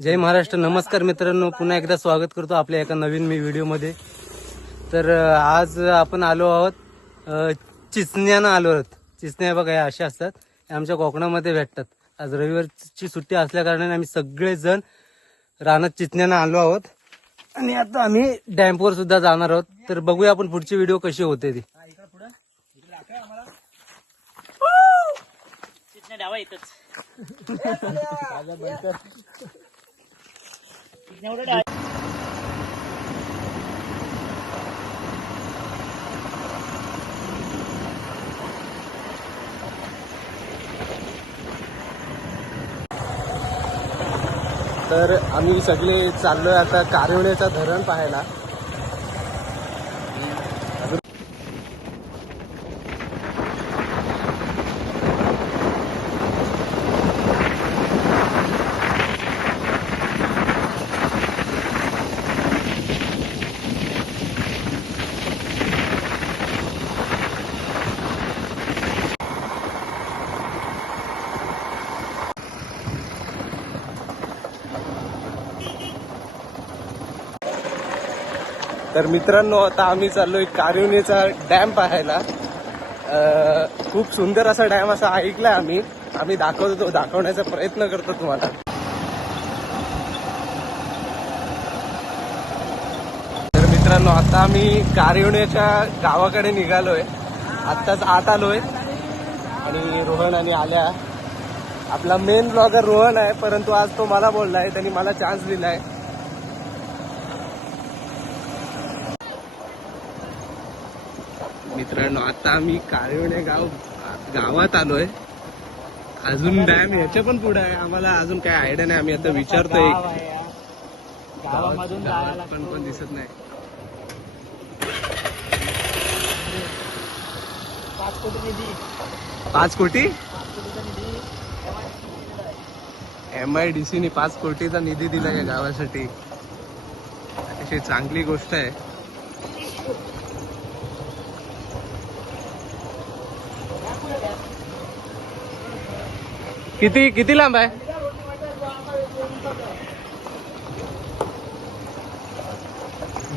जय महाराष्ट्र. नमस्कार मित्रांनो, पुन्हा एकदा स्वागत करतो आपल्या एका नवीन व्हिडिओमध्ये. तर आज आपण आलो आहोत चिचण्यानं आलो आहोत. चिचण्या बघा या अशा असतात, आमच्या कोकणामध्ये भेटतात. आज रविवारची सुट्टी असल्या कारणाने आम्ही सगळेजण रानात चिचण्यानं आलो आहोत आणि आता आम्ही डॅम्पवर सुद्धा जाणार आहोत. तर बघूया आपण पुढची व्हिडिओ कशी होते ती. तर आम्ही सगळे चाललोय आता कारवण्याचा धरण पाहायला. तर मित्रांनो, आता आम्ही चाललोय कारवण्याचा डॅम पाहायला. खूप सुंदर असा डॅम असा ऐकलाय आम्ही दाखवण्याचा प्रयत्न करतो तुम्हाला. तर मित्रांनो, आता आम्ही कारवण्याच्या गावाकडे निघालोय. आत्ताच आत आलोय आणि रोहन आणि आल्या. आपला मेन ब्लॉगर रोहन आहे, परंतु आज तो मला बोललाय, त्यांनी मला चान्स दिलाय. मित्रांनो, आता आम्ही कारवणे गावात आलोय. अजून डॅम ह्याच्या पण पुढे आहे. आम्हाला अजून काय आयडिया नाही. आम्ही आता विचारतोय. गावामधून पण दिसत नाही. 5 कोटी MIDC ने 5 कोटीचा निधी दिला या गावासाठी. अतिशय चांगली गोष्ट आहे. किती लांब आहे?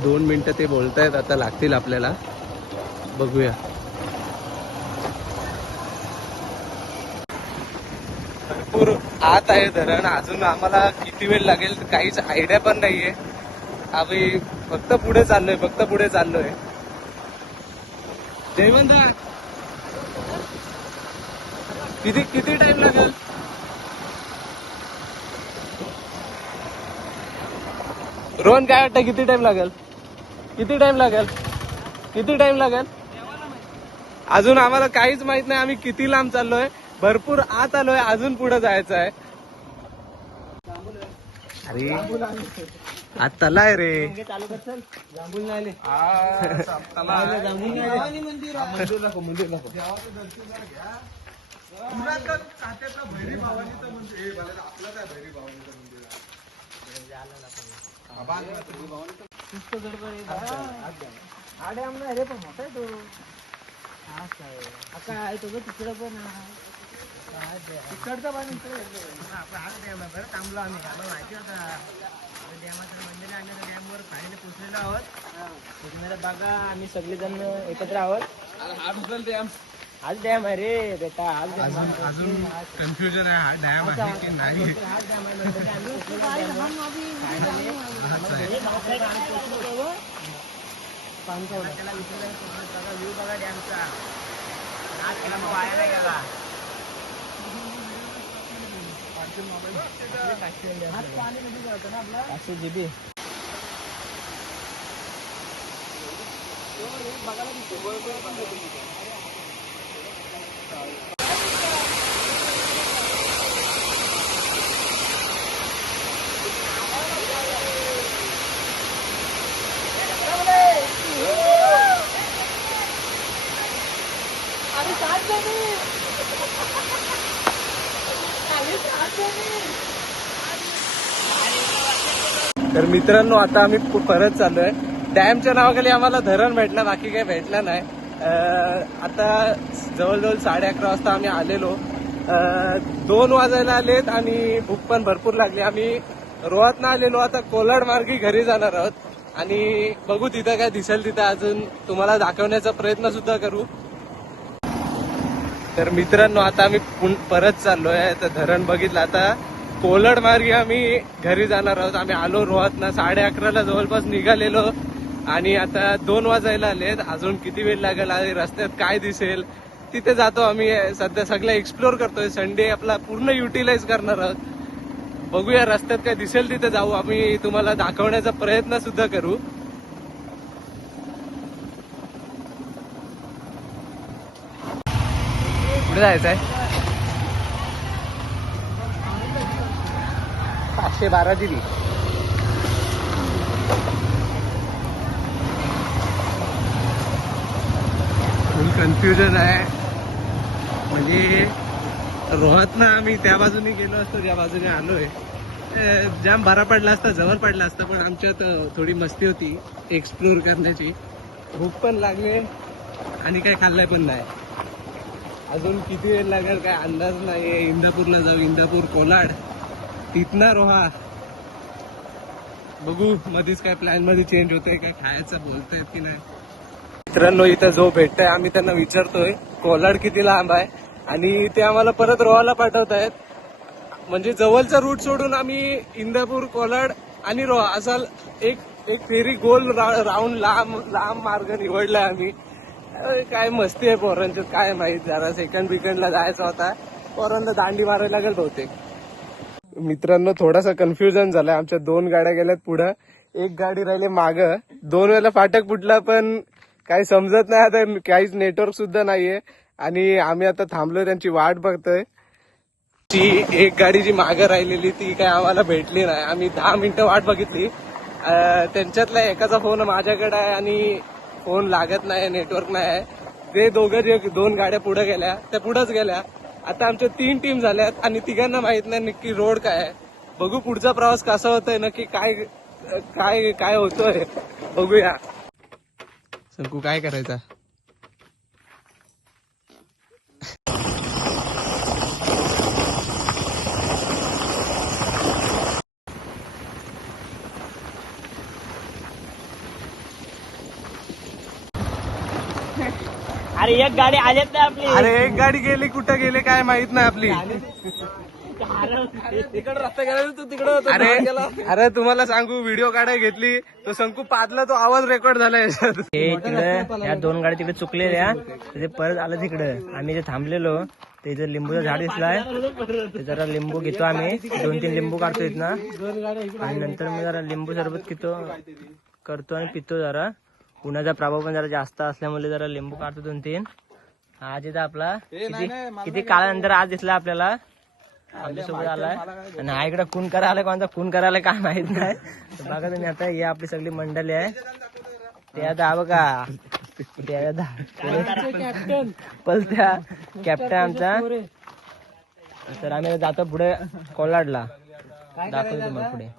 दोन मिनिटं ते बोलतायत, आता लागतील आपल्याला. बघूया. भरपूर आत आहे धरण. अजून आम्हाला किती वेळ लागेल काहीच आयडिया पण नाहीये. आम्ही फक्त पुढे चाललोय. जयवंत, किती टाइम लागेल? रोहन, काय वाटतं किती टाइम लागेल? अजून आम्हाला काहीच माहित नाही. आम्ही किती लांब चाललोय. भरपूर आत आलोय. अजून पुढे जायचं आहे. अरे आज तला आहे रे. काय तुझं तिकडं पण तिकडचं पाणी बरं थांबलो आम्ही. आम्हाला माहिती होता डॅमाचं मंदिर आम्ही डॅमवर फायनली पोचलेलो आहोत. बघा, आम्ही सगळेजण एकत्र आहोत. आज डॅम आहे रे बेटा. अजून कन्फ्युजन आहे, हा डॅम आहे की नाही. त्याला विचारायला व्ह्यू बघा डॅमचा. आज त्याला वाया गेला. GB बघायला तर मित्रांनो, आता आम्ही परत चाललोय. डॅमच्या नावाखाली आम्हाला धरण भेटलं, बाकी काही भेटलं नाही. आता जवळजवळ 11:30 वाजता आम्ही आलेलो. 2 वाजायला आलेत आणि भूक पण भरपूर लागली. आम्ही रोहात आलेलो आता कोलाड मार्गी घरी जाणार आहोत आणि बघू तिथं काय दिसेल तिथं अजून तुम्हाला दाखवण्याचा प्रयत्न सुद्धा करू. तर मित्रांनो आता आम्ही परत चाललोय. तर धरण बघितलं आता कोलाड मार्गी आम्ही घरी जाणार आहोत. आम्ही आलो रोहातनं 11:30 जवळपास निघालेलो आणि आता 2 वाजायला आलेत. अजून किती वेळ लागेल आणि रस्त्यात काय दिसेल तिथे जातो आम्ही. सध्या सगळं एक्सप्लोर करतोय. संडे आपला पूर्ण युटिलाइज करणार आहोत. बघूया रस्त्यात काय दिसेल तिथे जाऊ. आम्ही तुम्हाला दाखवण्याचा प्रयत्न सुद्धा करू. कुठे जायचंय? 512 दिली. फुल कन्फ्युजन आहे. म्हणजे रोहातनं आम्ही त्या बाजूने गेलो असतो ज्या बाजूने आलोय. जाम बरा पडला असता, जवळ पडला असता, पण आमच्यात थोडी मस्ती होती एक्सप्लोर करण्याची. भूक पण लागले आणि काय खाल्लंय पण नाही. अजून किती वेळ लागेल काय अंदाज नाहीये. इंदापूरला जाऊ, इंदापूर कोलाड, तिथनं रोहा. बघू मध्येच काय प्लॅन मध्ये चेंज होतंय, काय खायचं बोलतायत की नाही. मित्रांनो इथं जो भेटतोय आम्ही त्यांना विचारतोय कोलाड किती लांब आहे आणि ते आम्हाला परत रोहाला पाठवतायत. म्हणजे जवळचा रूट सोडून आम्ही इंदापूर, कोलाड आणि रोहा असा एक फेरी गोल राऊंड लांब मार्ग निवडलाय आम्ही. काय मस्ती आहे पोरांच्यात काय माहित. जरा सेकंड बिकंडला जायचा होता. पोरांना दांडी मारायला लागेल बहुतेक. मित्रांनो थोडासा कन्फ्युजन झालाय. आमच्या 2 गाड्या गेल्यात पुढं, 1 गाडी राहिली मागं. 2 वेळेला फाटक फुटला पण काही समजत नाही. आता काहीच नेटवर्क सुद्धा नाहीये आणि आम्ही आता थांबलोय, त्यांची वाट बघतोय. ती 1 गाडी जी मागं राहिलेली ती काय आम्हाला भेटली नाही. आम्ही 10 मिनिटं वाट बघितली. त्यांच्यातला एकाचा फोन माझ्याकडे आहे आणि फोन लागत नाही, नेटवर्क नाही आहे. ते दोघं जे 2 गाड्या पुढे गेल्या त्या पुढेच गेल्या. आता आमच्या 3 टीम झाल्यात आणि तिघांना माहित नाही नक्की रोड काय आहे. बघू पुढचा प्रवास कसा होतोय, नक्की काय काय काय होतोय बघूया. संकू काय करायचा? अरे एक गाडी आलेत ना आपली. अरे 1 गाडी गेली, कुठं गेले काय माहित नाही आपली. तिकडे रस्ता गेला तू तिकडं. अरे तुम्हाला सांगू व्हिडिओ काढायला घेतली तो संकू पादला, तो आवाज रेकॉर्ड झाला याच्यात. तिकडे या 2 गाडी तिकडे चुकलेल्या, ते परत आलं तिकडे. आम्ही जे थांबलेलो ते इथं लिंबूचं झाड दिसलाय, ते जरा लिंबू घेतो आम्ही. 2-3 लिंबू काढतो इथं आणि नंतर मी जरा लिंबू सरबत करतो आणि पितो. जरा उन्हाचा प्रभाव पण जरा जास्त असल्यामुळे जरा लिंबू काढतो 2-3. आज इथं आपला किती काळानंतर आज दिसला आपल्याला आमच्यासोबत आलाय. आणि हा इकडे खून करायला आलाय, कोणता खून करायला काय माहित नाही. बघा तुम्ही आता ही आपली सगळी मंडळी आहे. ते आता बघा पलत्या कॅप्टन आमचा. तर आम्ही जातो पुढे कोलाडला, दाखवतो तुम्हाला पुढे.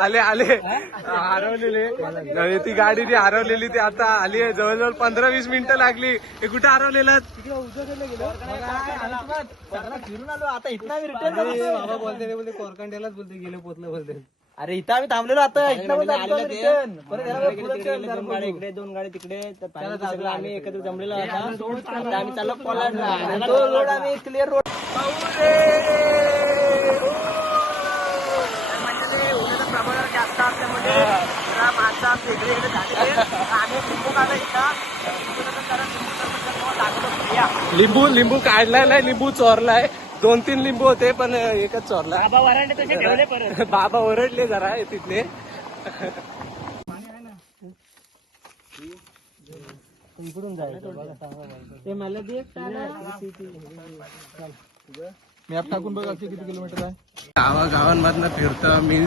आले हरवलेले. ती गाडी जी हरवलेली ती आता आली आहे. जवळजवळ 15-20 मिनिटं लागली. हे कुठे हरवलेलं? फिरून आलो आता. इथं आम्ही रिटर्न बाबा बोलते कोरकांड्यालाच बोलते गेले पोचलं बोलते. अरे इथं आम्ही थांबलेलो आता. इकडे 2 गाडी तिकडे. सगळं आम्ही एकत्र जमलेलो आता. आम्ही चाललो कोलाडला. तो रोड आम्ही क्लिअर रोड. जास्त असल्यामुळे माणसं वेगळे वेगळे झाले. आम्ही लिंबू काढला इथं. लिंबू काढलाय नाही, लिंबू चोरलाय. 2-3 लिंबू होते पण एकच चोरला. बाबा वरांडे तसे ठेवले परत. बाबा ओरडले जरा तिथले. इकडून जायचं ते मला दे. मॅप टाकून बघा किती किलोमीटर आहे. गावांमधनं फिरतो आम्ही.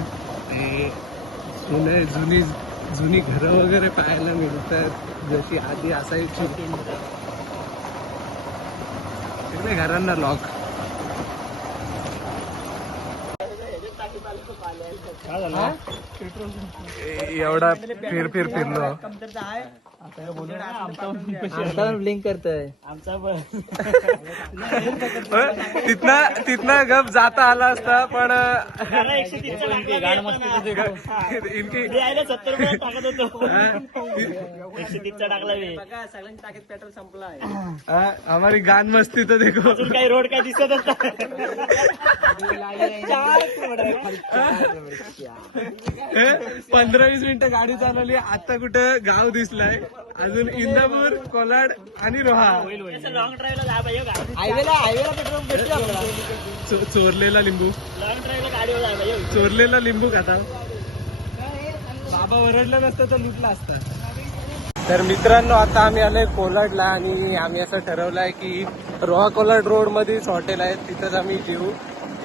जुनी घरं वगैरे पाहायला मिळतात जशी आधी असायची. सगळे घरांना लॉक. एवढा फिरलो आमचा ब्लिंक करतोय आमचा पण तिथनं गप जाता आला असता पण 130 इनकी 70 टाकत होतो 130 टाकला मी सगळ्यांची टाकीत पेट्रोल संपला आहे हमारी गान मस्ती तो देखो अजून काही रोड काय दिसतच हे 15-20 मिनिटं गाडी चालवली आता कुठं गाव दिसलाय अजून इंदापूर कोलाड आणि रोहा लॉंग ड्राईव्हला जा पाहिजे हायवेला पेट्रोल भेटतो आपल्याला चोरलेला लिंबू लॉंग ड्राईव्हला गाडीवर जा पाहिजे चोरलेला लिंबू खाता बाबा ओरडला नसतं तर लुटला असता. तर मित्रांनो आता आम्ही आलोय कोलाडला आणि आम्ही असं ठरवलंय की रोहा कोलाड रोड मध्येच हॉटेल आहे तिथंच आम्ही जेऊ.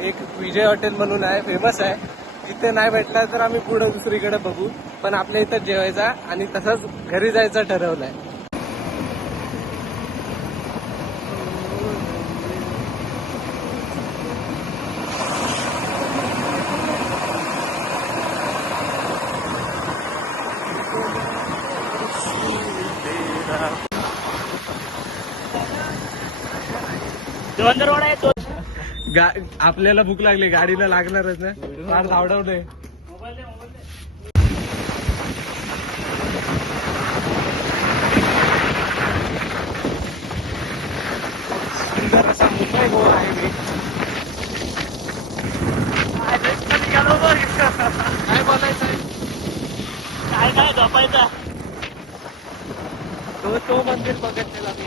एक विजय हॉटेल म्हणून आहे फेमस आहे तिथे नाही भेटला तर आम्ही पुढे दुसरीकडे बघू पण आपल्या इथं जेवायचा आणि तसंच घरी जायचं ठरवलंय. धुरंधर रोड आहे तो आपल्याला भूक लागली गाडीला लागणारच ना फार धावडवलंय. मोबाईल दे सुंदर असा मुंबई गोवा हायवे. काय बोलायचं आहे काय झोपायचा तो मंदिर बघितलेला मी